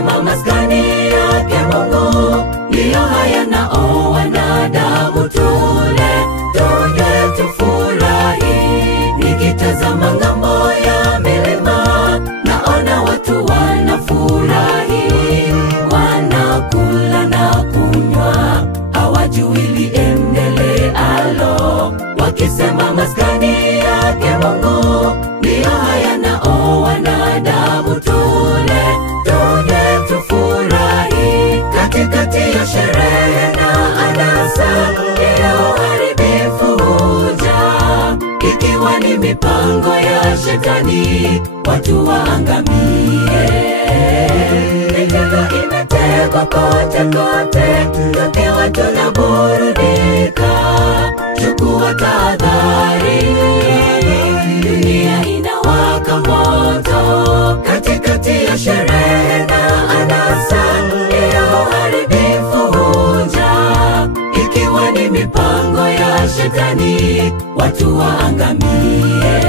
wakisema maskani yake Mungu ndiyo haya nao wanadamu tule, tuje tufurahi. Nikitazama ng'ambo ya milima naona watu wanafurahi, wanakula na kunywa, hawajui liendelealo. Wakisema maskani yake Mungu ndiyo haya nao wanadamu tule, tuje tufurahi. Katikati ya sherehe na anasa ndiyo uharibifu huja, ikiwa ni mipango ya shetani watu waangamie. Mitego imetegwa kote kote, tukiwa tunaburudika, chukua tahadhari, dunia inawaka moto. Katikati ya sherehe na anasa ndiyo uharibifu huja, ikiwa ni mipango ya shetani watu waangamie.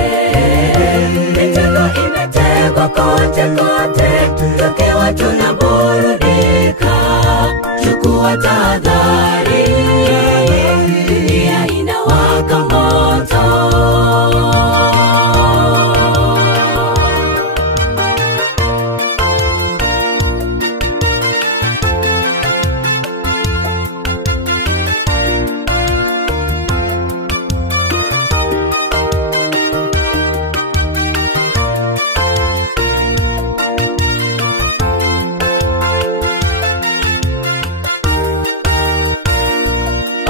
Mitego imetegwa kote kote, tukiwa tunaburudika, chukua tahadhari, dunia inawaka moto.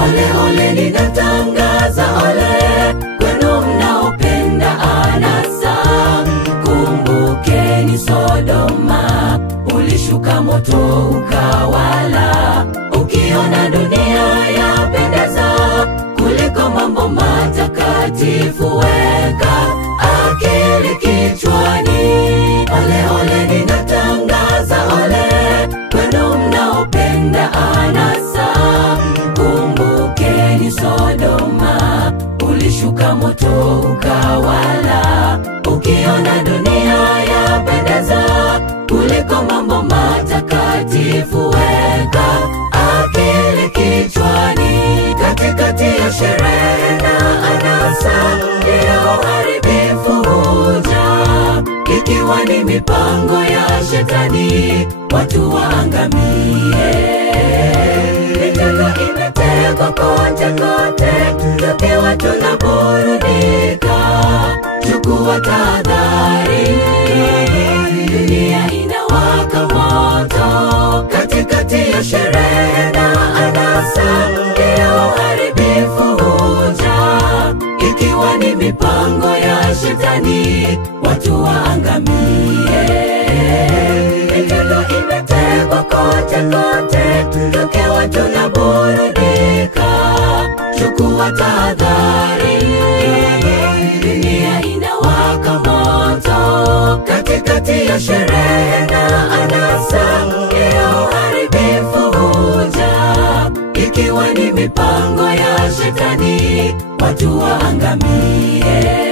Ole ole ninatangaza ole kwenu mnaopenda anasa. Kumbukeni Sodoma, ulishuka moto ukawala. Ukiona dunia yapendeza kuliko mambo matakatifu, weka akili kichwani. Ole ole ninatangaza ole kwenu mnaopenda anasa. Kumbukeni Sodoma, ulishuka moto ukawala. Ukiona dunia yapendeza kuliko mambo matakatifu, weka akili kichwani. Katikati ya sherehe na anasa ndiyo uharibifu huja, ikiwa ni mipango ya shetani watu waangamie. Mitego imetegwa kote kote, tukiwa tunaburudika, chukua tahadhari, dunia inawaka moto. Katikati ya sherehe na anasa ndiyo uharibifu huja, ikiwa ni mipango ya shetani watu waangamie. Mitego imetegwa kote kote, tukiwa tunaburudika, chukua tahadhari, dunia inawaka moto. Katikati ya sherehe na anasa ndiyo uharibifu huja, ikiwa ni mipango ya shetani watu waangamie.